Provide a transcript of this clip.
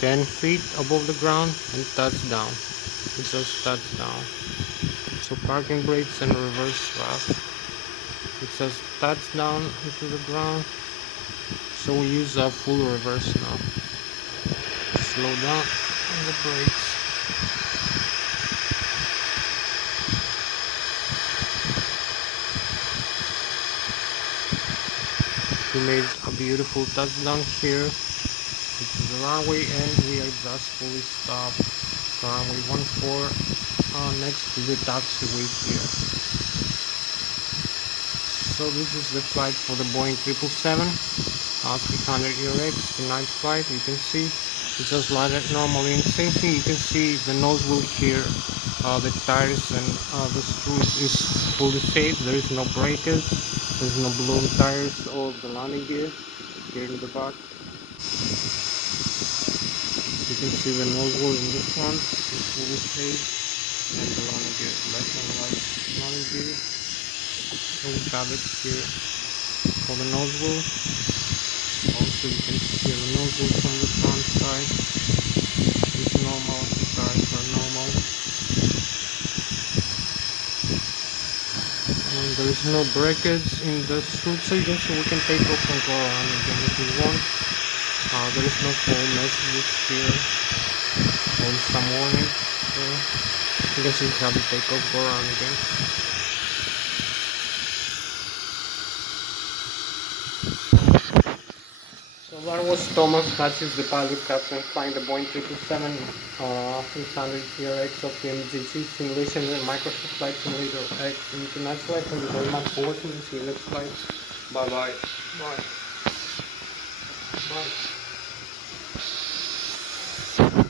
10 feet above the ground and touchdown. It says touchdown. So parking brakes and reverse thrust. It says touchdown into the ground. So we use a full reverse now. Slow down on the brakes. We made a beautiful touchdown here. It's the runway and we are just fully stopped. Runway 14 next to the taxiway here. So this is the flight for the Boeing 777 300 ERX, the night flight. You can see it's just landed normally. And same thing, you can see the nose wheel here, the tires and the screw is fully safe. There is no breakage, there's no blown tires or the landing gear here in the back. You can see the nose wheel in the front is fully safe, and the landing gear left and right landing gear. So we have it here for the nose wheel. Also you can see the nose wheel from the front side is normal, the tires are normal. And there is no breakage in the strut section, so we can take off and go around again if we want. There is no full messages here or some warning, so you can see how to take off, go around again. So that was Thomas Hatsios, the pilot captain, flying the Boeing 777 600 ERX of the MGC simulation and Microsoft Flight Simulator X. International. Thank you very much for watching. See you next flight. Bye bye. Bye. Bye.